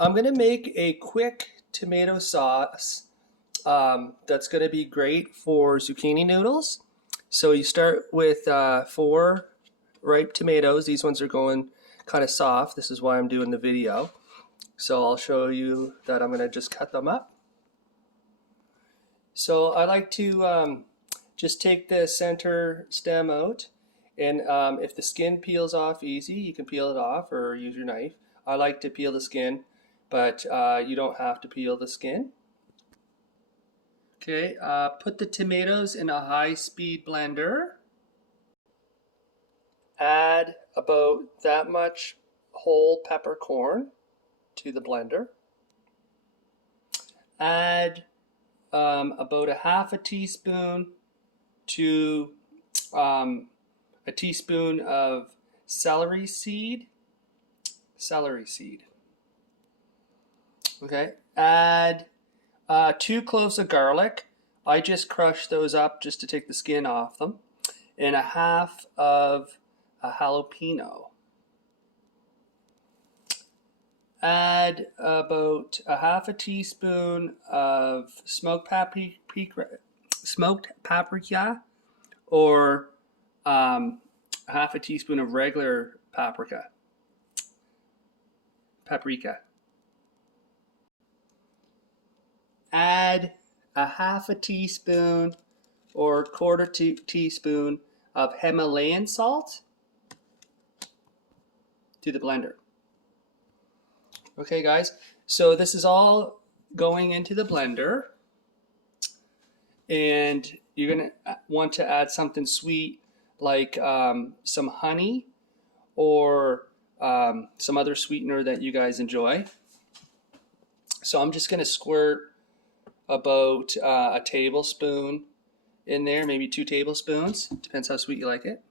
I'm gonna make a quick tomato sauce that's gonna be great for zucchini noodles. So you start with 4 ripe tomatoes. These ones are going kind of soft. This is why I'm doing the video. So I'll show you that I'm gonna just cut them up. So I like to just take the center stem out, and if the skin peels off easy, you can peel it off or use your knife. I like to peel the skin, but you don't have to peel the skin. Okay, put the tomatoes in a high-speed blender. Add about that much whole peppercorn to the blender. Add about a half a teaspoon to a teaspoon of celery seed. Okay, add 2 cloves of garlic. I just crush those up just to take the skin off them, and a half of a jalapeno. Add about a half a teaspoon of smoked paprika, or half a teaspoon of regular paprika. Add a half a teaspoon or quarter teaspoon of Himalayan salt to the blender. Okay guys, so this is all going into the blender, and you're going to want to add something sweet like some honey or some other sweetener that you guys enjoy. So I'm just going to squirt about a tablespoon in there, maybe 2 tablespoons, depends how sweet you like it.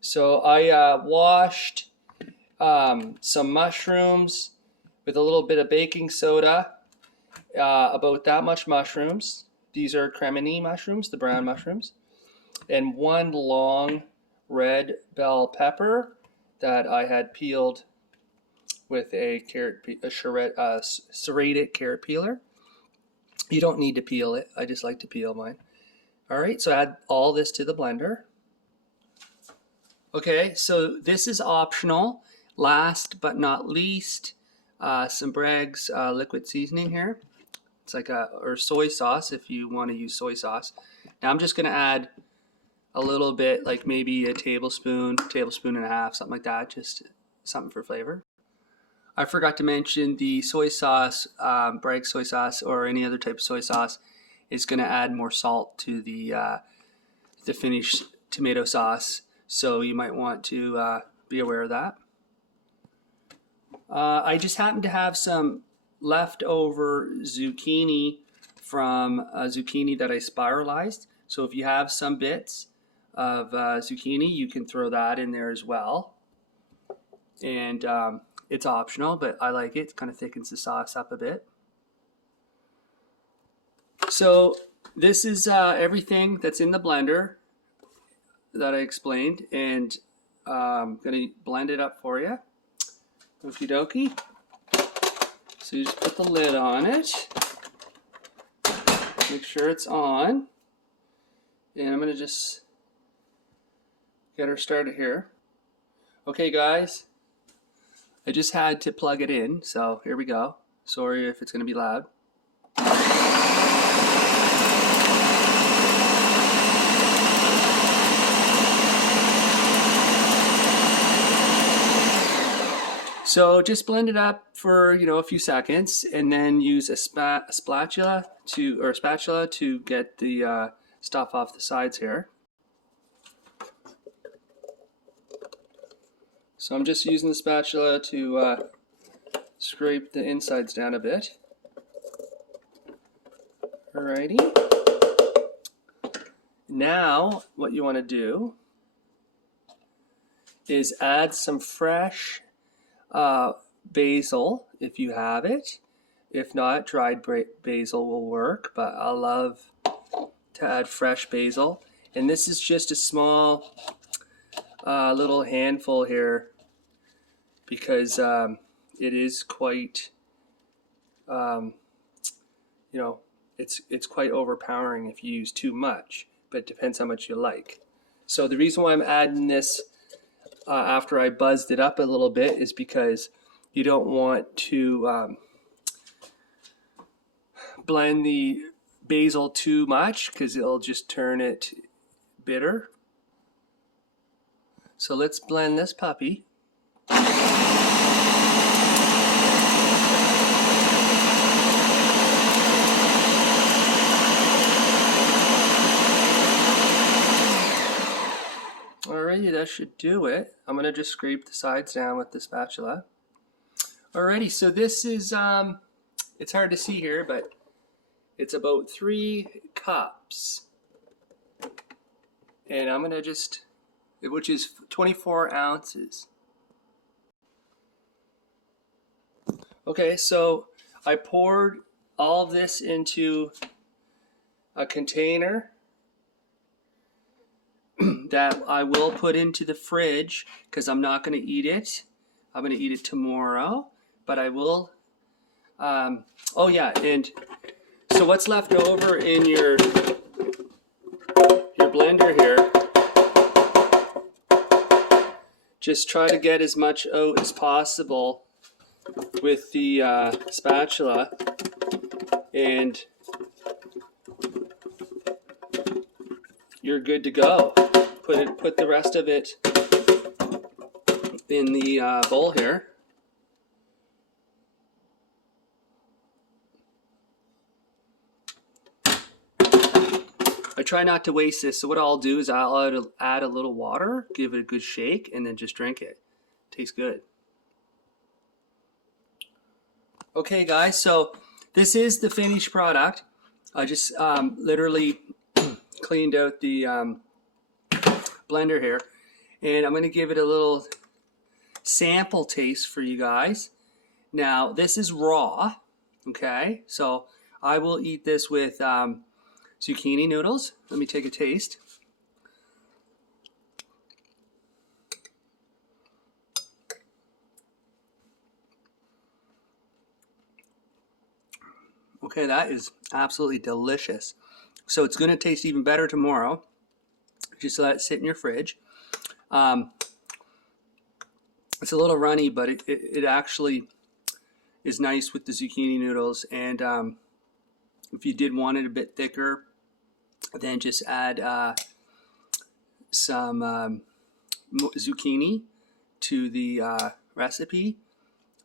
So I washed some mushrooms with a little bit of baking soda, about that much mushrooms. These are cremini mushrooms, the brown mushrooms, and 1 long red bell pepper that I had peeled with a serrated carrot peeler. You don't need to peel it. I just like to peel mine. All right, so add all this to the blender. Okay, so this is optional. Last but not least, some Bragg's liquid seasoning here. It's like or soy sauce if you want to use soy sauce. Now I'm just going to add a little bit, like maybe a tablespoon and a half, something like that, just something for flavor. I forgot to mention the soy sauce, Bragg's soy sauce or any other type of soy sauce is going to add more salt to the finished tomato sauce, so you might want to be aware of that. I just happen to have some leftover zucchini from zucchini that I spiralized. So if you have some bits of zucchini, you can throw that in there as well. And it's optional, but I like it. It kind of thickens the sauce up a bit. So this is everything that's in the blender that I explained, and I'm going to blend it up for you. Okie dokie. So you just put the lid on it. Make sure it's on. And I'm going to just get her started here. Okay guys, I just had to plug it in, so here we go. Sorry if it's going to be loud. So just blend it up for a few seconds, and then use a spatula to get the stuff off the sides here. So I'm just using the spatula to scrape the insides down a bit. Alrighty. Now what you want to do is add some fresh basil if you have it. If not, dried basil will work, but I love to add fresh basil. And this is just a small little handful here, because it is quite, you know, it's quite overpowering if you use too much, but it depends how much you like. So the reason why I'm adding this after I buzzed it up a little bit is because you don't want to blend the basil too much, because it'll just turn it bitter. So let's blend this puppy. Alrighty, that should do it. I'm gonna just scrape the sides down with the spatula. Alrighty, so this is, it's hard to see here, but it's about 3 cups. And I'm gonna just, which is 24 ounces. Okay, so I poured all of this into a container that I will put into the fridge, because I'm not going to eat it. I'm going to eat it tomorrow, but I will. Oh yeah, and so what's left over in your blender here, just try to get as much out as possible with the spatula, and you're good to go. Put the rest of it in the bowl here. I try not to waste this, so what I'll do is I'll add a little water, give it a good shake, and then just drink it. Tastes good. Okay guys, so this is the finished product. I just literally cleaned out the blender here, and I'm going to give it a little sample taste for you guys. Now this is raw, okay, so I will eat this with zucchini noodles. Let me take a taste. Okay, that is absolutely delicious. So it's going to taste even better tomorrow. Just let it sit in your fridge. It's a little runny, but it actually is nice with the zucchini noodles. And if you did want it a bit thicker, then just add some zucchini to the recipe.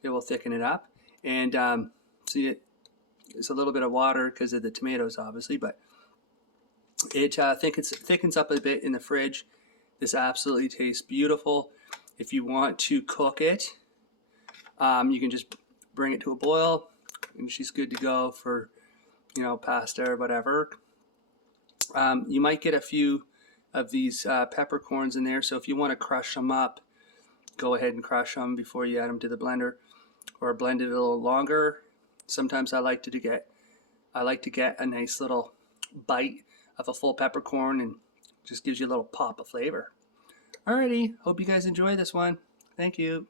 It will thicken it up. And see, it's a little bit of water because of the tomatoes, obviously, but it thickens up a bit in the fridge. This absolutely tastes beautiful. If you want to cook it, you can just bring it to a boil, and she's good to go for, you know, pasta or whatever. You might get a few of these peppercorns in there, so if you want to crush them up, go ahead and crush them before you add them to the blender, or blend it a little longer. Sometimes I like to get a nice little bite of a full peppercorn, and just gives you a little pop of flavor. Alrighty, hope you guys enjoy this one. Thank you.